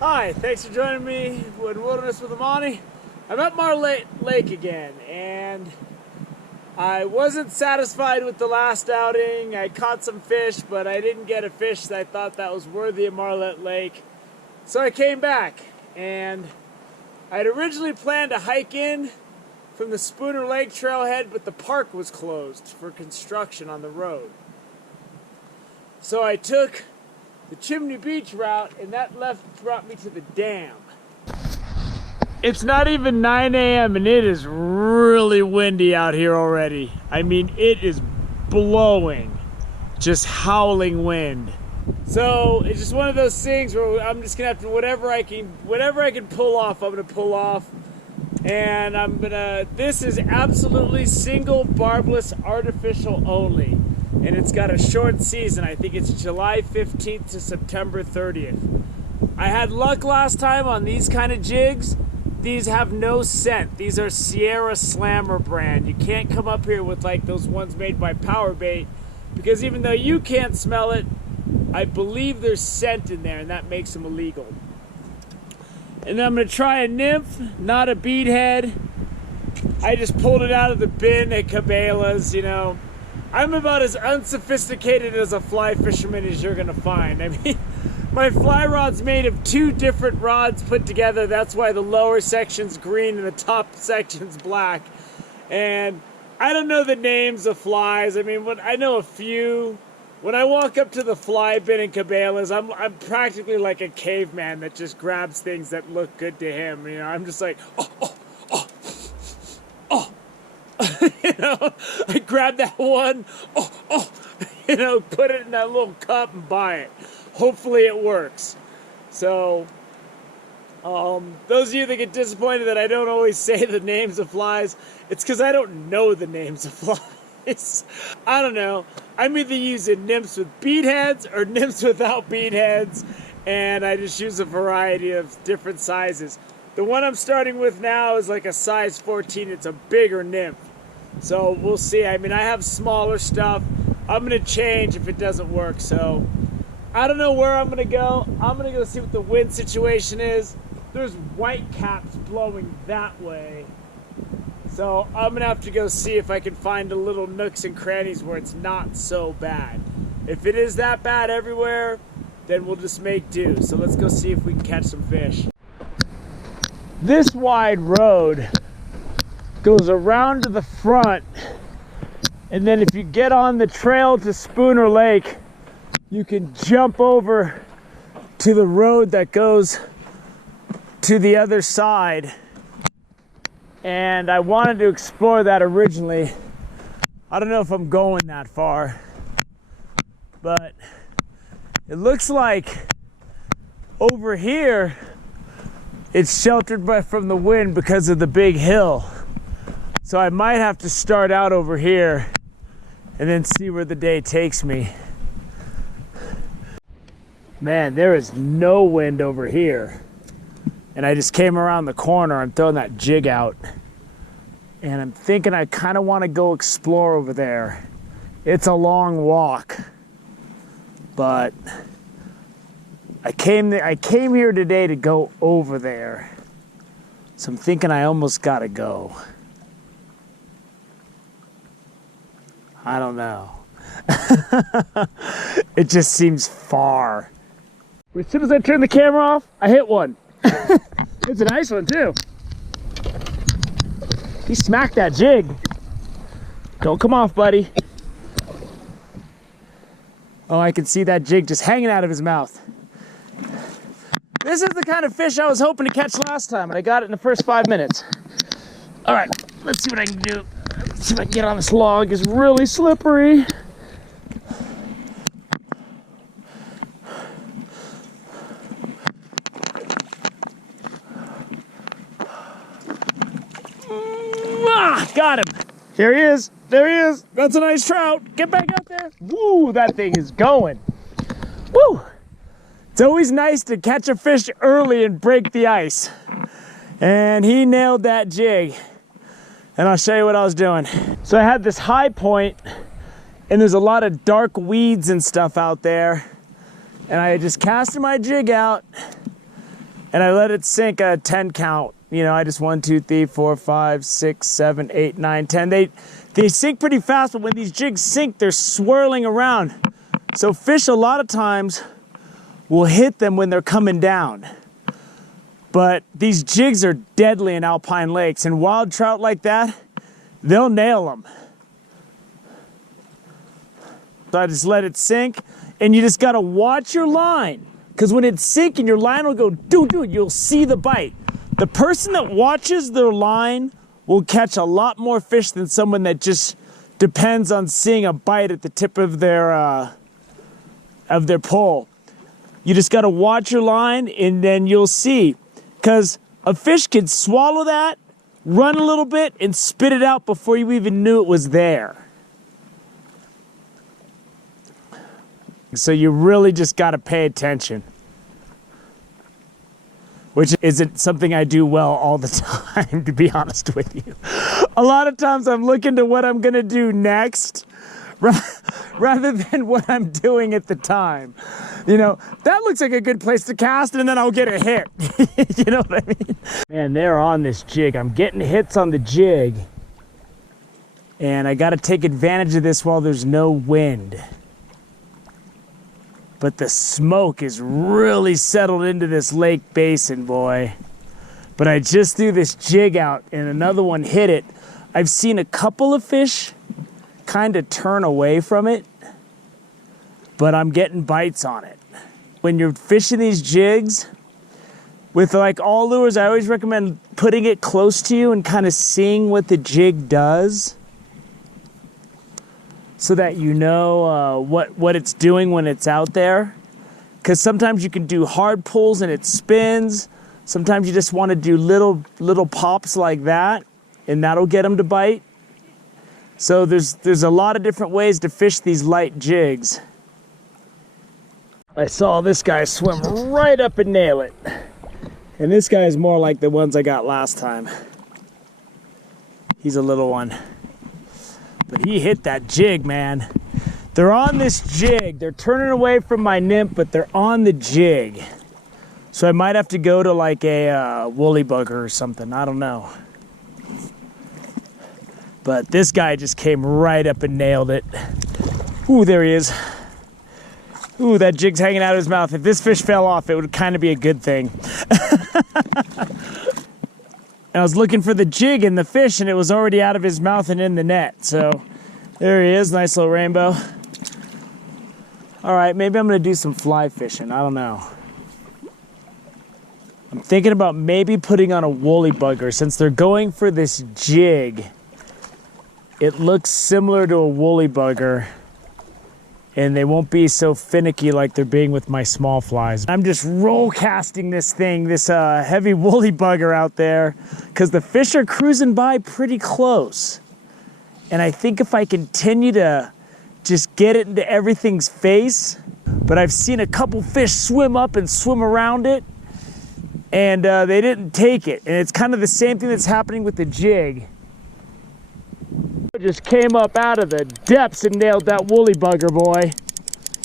Hi, thanks for joining me in Wilderness with Amani. I'm at Marlette Lake again, and I wasn't satisfied with the last outing. I caught some fish, but I didn't get a fish that I thought that was worthy of Marlette Lake. So I came back, and I'd originally planned to hike in from the Spooner Lake trailhead, but the park was closed for construction on the road. So I took the Chimney Beach route, and that brought me to the dam. It's not even 9 a.m. and it is really windy out here already. I mean, it is blowing, just howling wind. So it's just one of those things where I'm just gonna have to whatever I can pull off, I'm gonna pull off. And this is absolutely single barbless artificial only. And it's got a short season. I think it's July 15th to September 30th. I had luck last time on these kind of jigs. These have no scent. These are Sierra Slammer brand. You can't come up here with like those ones made by Power Bait, because even though you can't smell it, I believe there's scent in there, and that makes them illegal. And then I'm gonna try a nymph, not a beadhead. I just pulled it out of the bin at Cabela's, you know. I'm about as unsophisticated as a fly fisherman as you're gonna find. I mean, my fly rod's made of two different rods put together. That's why the lower section's green and the top section's black. And I don't know the names of flies. I mean, I know a few. When I walk up to the fly bin in Cabela's, I'm practically like a caveman that just grabs things that look good to him. You know, I'm just like, oh. You know, I grab that one, you know, put it in that little cup and buy it. Hopefully it works. So, those of you that get disappointed that I don't always say the names of flies, it's because I don't know the names of flies. I don't know. I'm either using nymphs with beadheads or nymphs without beadheads, and I just use a variety of different sizes. The one I'm starting with now is like a size 14. It's a bigger nymph. So we'll see. I mean, I have smaller stuff. I'm going to change if it doesn't work. So I don't know where I'm going to go. I'm going to go see what the wind situation is. There's white caps blowing that way. So I'm going to have to go see if I can find the little nooks and crannies where it's not so bad. If it is that bad everywhere, then we'll just make do. So let's go see if we can catch some fish. This wide road goes around to the front, and then if you get on the trail to Spooner Lake, you can jump over to the road that goes to the other side. And I wanted to explore that originally. I don't know if I'm going that far, but it looks like over here it's sheltered from the wind because of the big hill. So I might have to start out over here and then see where the day takes me. Man, there is no wind over here. And I just came around the corner. I'm throwing that jig out. And I'm thinking I kind of want to go explore over there. It's a long walk. But I came here today to go over there. So I'm thinking I almost got to go. I don't know. It just seems far. As soon as I turn the camera off, I hit one. It's a nice one too. He smacked that jig. Don't come off, buddy. Oh, I can see that jig just hanging out of his mouth. This is the kind of fish I was hoping to catch last time, and I got it in the first 5 minutes. All right, let's see what I can do. Let's see if I can get on this log. It's really slippery. Got him. Here he is. There he is. That's a nice trout. Get back out there. Woo, that thing is going. Woo. It's always nice to catch a fish early and break the ice. And he nailed that jig. And I'll show you what I was doing. So I had this high point, and there's a lot of dark weeds and stuff out there. And I just casted my jig out, and I let it sink a 10 count. You know, I just 1, 2, 3, 4, 5, 6, 7, 8, 9, 10. They sink pretty fast, but when these jigs sink, they're swirling around. So fish a lot of times will hit them when they're coming down. But these jigs are deadly in alpine lakes, and wild trout like that, they'll nail them. So I just let it sink, and you just gotta watch your line. Because when it's sinking, your line will go doo-doo, you'll see the bite. The person that watches their line will catch a lot more fish than someone that just depends on seeing a bite at the tip of their pole. You just gotta watch your line, and then you'll see. Because a fish could swallow that, run a little bit, and spit it out before you even knew it was there. So you really just got to pay attention. Which isn't something I do well all the time, to be honest with you. A lot of times I'm looking to what I'm going to do next rather than what I'm doing at the time. You know, that looks like a good place to cast, and then I'll get a hit. You know what I mean? Man, they're on this jig. I'm getting hits on the jig. And I got to take advantage of this while there's no wind. But the smoke is really settled into this lake basin, boy. But I just threw this jig out and another one hit it. I've seen a couple of fish kind of turn away from it, but I'm getting bites on it. When you're fishing these jigs, with like all lures, I always recommend putting it close to you and kind of seeing what the jig does, so that you know what it's doing when it's out there. Because sometimes you can do hard pulls and it spins. Sometimes you just want to do little pops like that, and that'll get them to bite. So there's a lot of different ways to fish these light jigs. I saw this guy swim right up and nail it. And this guy is more like the ones I got last time. He's a little one. But he hit that jig, man. They're on this jig. They're turning away from my nymph, but they're on the jig. So I might have to go to like a woolly bugger or something. I don't know. But this guy just came right up and nailed it. Ooh, there he is. Ooh, that jig's hanging out of his mouth. If this fish fell off, it would kind of be a good thing. And I was looking for the jig in the fish, and it was already out of his mouth and in the net. So there he is, nice little rainbow. All right, maybe I'm gonna do some fly fishing. I don't know. I'm thinking about maybe putting on a woolly bugger. Since they're going for this jig, it looks similar to a woolly bugger, and they won't be so finicky like they're being with my small flies. I'm just roll casting this thing, this heavy woolly bugger out there, because the fish are cruising by pretty close. And I think if I continue to just get it into everything's face, but I've seen a couple fish swim up and swim around it, and they didn't take it. And it's kind of the same thing that's happening with the jig. Just came up out of the depths and nailed that woolly bugger, boy.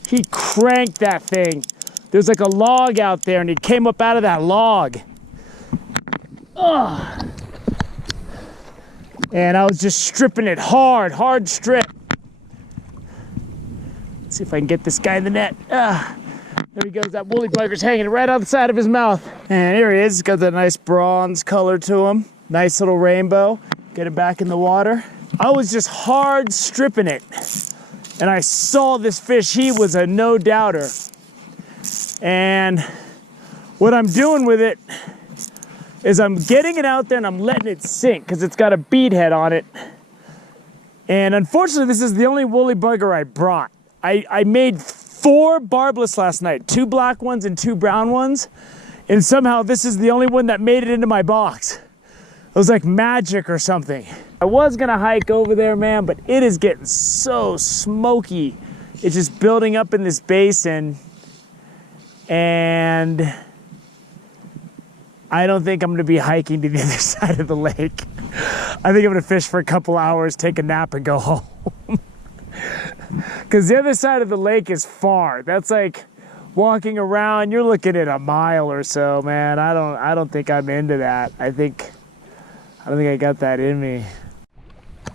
He cranked that thing. There's like a log out there, and he came up out of that log. Ugh. And I was just stripping it hard strip. Let's see if I can get this guy in the net. There he goes. That woolly bugger's hanging right on the side of his mouth. And here he is. He's got that nice bronze color to him. Nice little rainbow. Get it back in the water. I was just hard stripping it, and I saw this fish. He was a no-doubter. And what I'm doing with it is I'm getting it out there and I'm letting it sink because it's got a bead head on it. And unfortunately, this is the only woolly bugger I brought. I made 4 barbless last night, 2 black ones and 2 brown ones, and somehow this is the only one that made it into my box. It was like magic or something. I was gonna hike over there, man, but it is getting so smoky. It's just building up in this basin, and I don't think I'm gonna be hiking to the other side of the lake. I think I'm gonna fish for a couple hours, take a nap, and go home. Because the other side of the lake is far. That's like walking around. You're looking at a mile or so, man. I don't think I'm into that. I don't think I got that in me.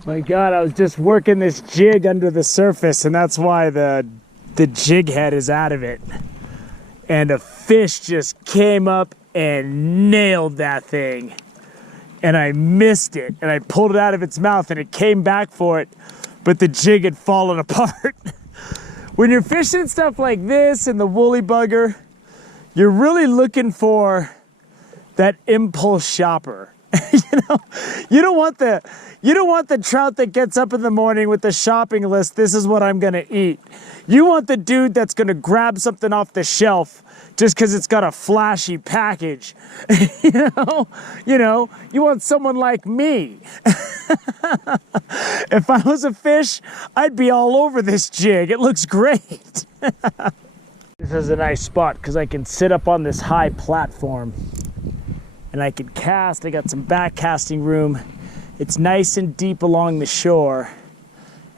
My God, I was just working this jig under the surface, and that's why the jig head is out of it. And a fish just came up and nailed that thing. And I missed it, and I pulled it out of its mouth, and it came back for it, but the jig had fallen apart. When you're fishing stuff like this and the woolly bugger, you're really looking for that impulse shopper. You don't want the trout that gets up in the morning with the shopping list, this is what I'm gonna eat. You want the dude that's gonna grab something off the shelf just because it's got a flashy package. You want someone like me. If I was a fish, I'd be all over this jig. It looks great. This is a nice spot because I can sit up on this high platform and I can cast. I got some back casting room. It's nice and deep along the shore,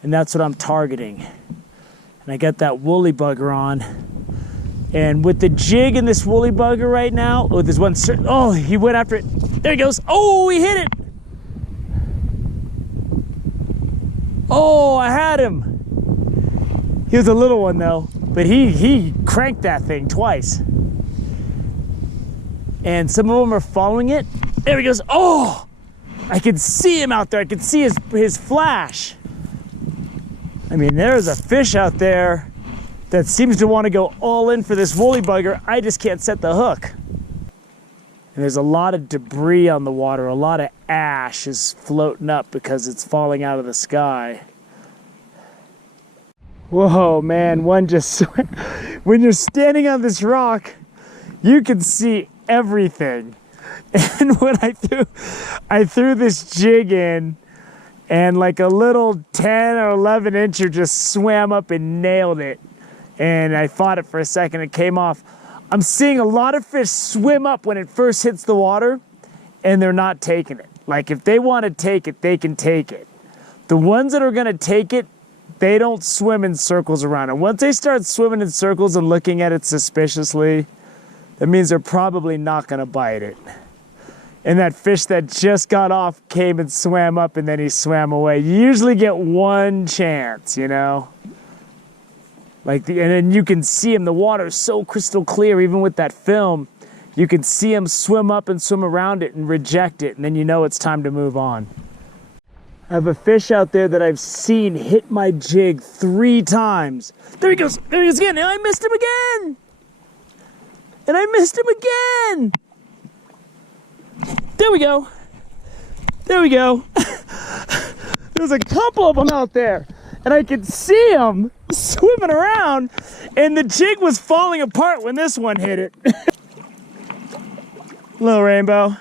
and that's what I'm targeting. And I got that woolly bugger on. And with the jig and this woolly bugger right now, oh, there's one, oh, he went after it. There he goes. Oh, he hit it. Oh, I had him. He was a little one though, but he cranked that thing twice. And some of them are following it. There he goes. Oh, I could see him out there. I could see his flash. I mean, there's a fish out there that seems to want to go all in for this woolly bugger. I just can't set the hook. And there's a lot of debris on the water. A lot of ash is floating up because it's falling out of the sky. Whoa, man, one just, when you're standing on this rock, you can see everything. And when I threw this jig in, and like a little 10 or 11 incher just swam up and nailed it. And I fought it for a second, it came off. I'm seeing a lot of fish swim up when it first hits the water, and they're not taking it. Like if they want to take it, they can take it. The ones that are gonna take it, they don't swim in circles around it. Once they start swimming in circles and looking at it suspiciously, that means they're probably not gonna bite it. And that fish that just got off came and swam up and then he swam away. You usually get one chance, you know? And then you can see him, the water is so crystal clear, even with that film, you can see him swim up and swim around it and reject it, and then you know it's time to move on. I have a fish out there that I've seen hit my jig 3 times. There he goes again, and I missed him again! And I missed him again! There we go. There we go. There's a couple of them out there, and I could see them swimming around, and the jig was falling apart when this one hit it. Little rainbow.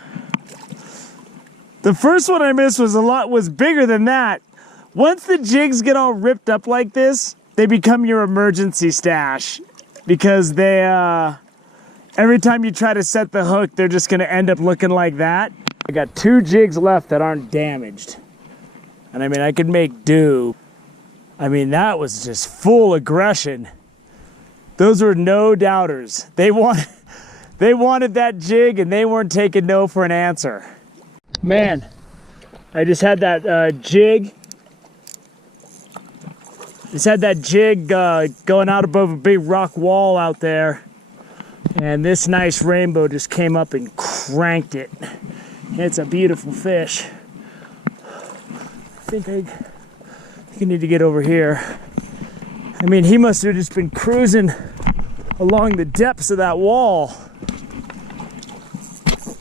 The first one I missed was bigger than that. Once the jigs get all ripped up like this, they become your emergency stash because they every time you try to set the hook, they're just gonna end up looking like that. I got 2 jigs left that aren't damaged. And I mean, I could make do. I mean, that was just full aggression. Those were no doubters. They wanted that jig and they weren't taking no for an answer. Man, I just had that jig. Going out above a big rock wall out there. And this nice rainbow just came up and cranked it. It's a beautiful fish. I think I need to get over here. I mean, he must have just been cruising along the depths of that wall.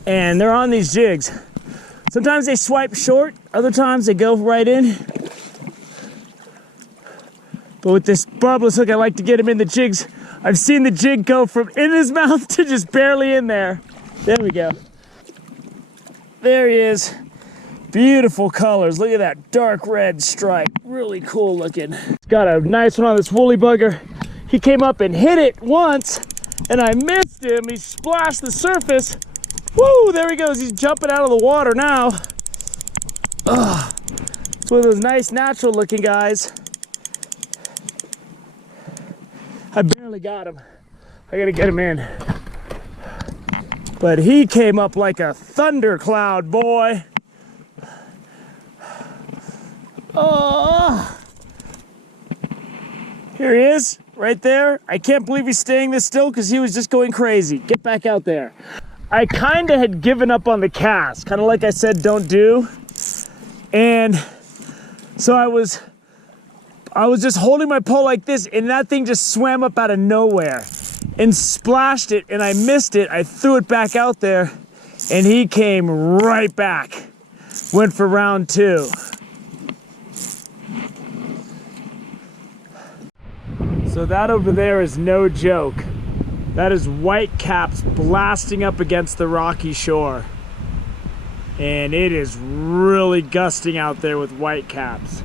And they're on these jigs. Sometimes they swipe short, other times they go right in. But with this barbless hook, I like to get him in the jigs. I've seen the jig go from in his mouth to just barely in there. There we go. There he is. Beautiful colors. Look at that dark red stripe. Really cool looking. Got a nice one on this woolly bugger. He came up and hit it once, and I missed him. He splashed the surface. Woo, there he goes. He's jumping out of the water now. Ugh. It's one of those nice natural looking guys. I barely got him. I gotta get him in. But he came up like a thundercloud, boy. Oh, here he is, right there. I can't believe he's staying this still because he was just going crazy. Get back out there. I kind of had given up on the cast, kind of like I said, don't do. And so I was just holding my pole like this, and that thing just swam up out of nowhere and splashed it, and I missed it. I threw it back out there, and he came right back. Went for round 2. So that over there is no joke. That is whitecaps blasting up against the rocky shore. And it is really gusting out there with whitecaps.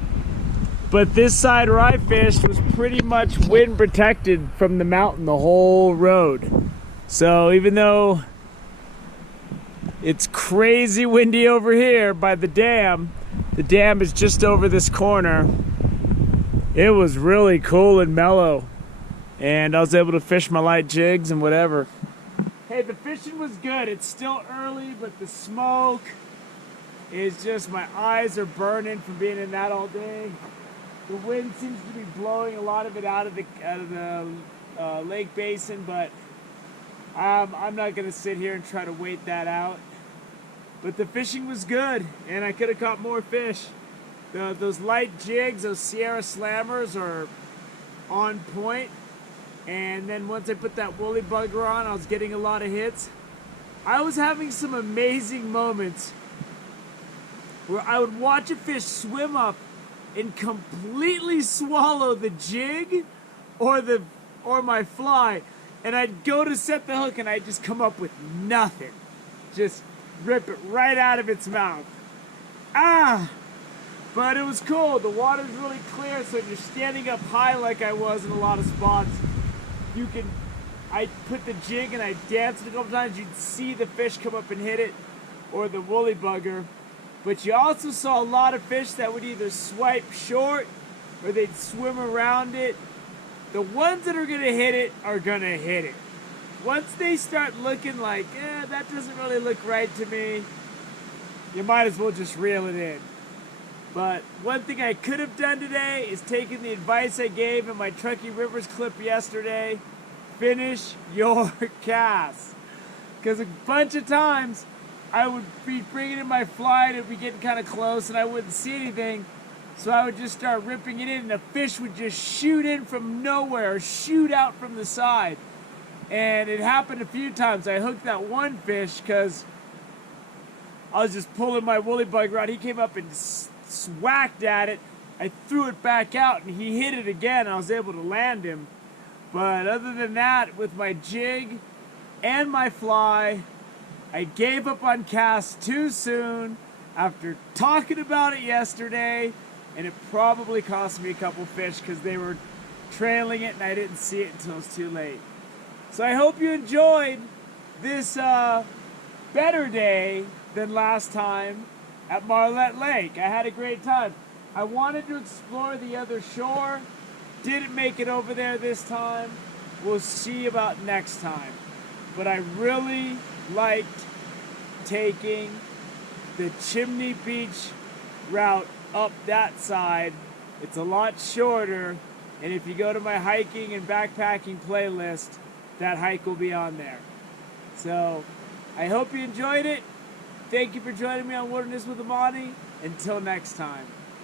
But this side where I fished was pretty much wind protected from the mountain the whole road. So even though it's crazy windy over here by the dam is just over this corner. It was really cool and mellow, and I was able to fish my light jigs and whatever. Hey, the fishing was good. It's still early, but the smoke is just, my eyes are burning from being in that all day. The wind seems to be blowing a lot of it out of the lake basin, but I'm not going to sit here and try to wait that out. But the fishing was good, and I could have caught more fish. Those light jigs, those Sierra Slammers are on point. And then once I put that woolly bugger on, I was getting a lot of hits. I was having some amazing moments where I would watch a fish swim up and completely swallow the jig or my fly. And I'd go to set the hook and I'd just come up with nothing. Just rip it right out of its mouth. But it was cool. The water's really clear, so if you're standing up high like I was in a lot of spots, I put the jig and I danced it a couple times, you'd see the fish come up and hit it, or the woolly bugger. But you also saw a lot of fish that would either swipe short or they'd swim around it. The ones that are gonna hit it are gonna hit it. Once they start looking like, that doesn't really look right to me, you might as well just reel it in. But one thing I could have done today is taken the advice I gave in my Truckee Rivers clip yesterday. Finish your cast. Because a bunch of times I would be bringing in my fly and it would be getting kind of close and I wouldn't see anything. So I would just start ripping it in and the fish would just shoot in from nowhere or shoot out from the side. And it happened a few times. I hooked that one fish because I was just pulling my woolly bugger out. He came up and swacked at it. I threw it back out and he hit it again. I was able to land him. But other than that, with my jig and my fly, I gave up on casts too soon after talking about it yesterday, and it probably cost me a couple fish because they were trailing it and I didn't see it until it was too late. So I hope you enjoyed this better day than last time at Marlette Lake. I had a great time. I wanted to explore the other shore. Didn't make it over there this time. We'll see about next time. But I really liked taking the Chimney Beach route up that side. It's a lot shorter, and if you go to my hiking and backpacking playlist, that hike will be on there. So I hope you enjoyed it. Thank you for joining me on Wilderness with Amani. Until next time.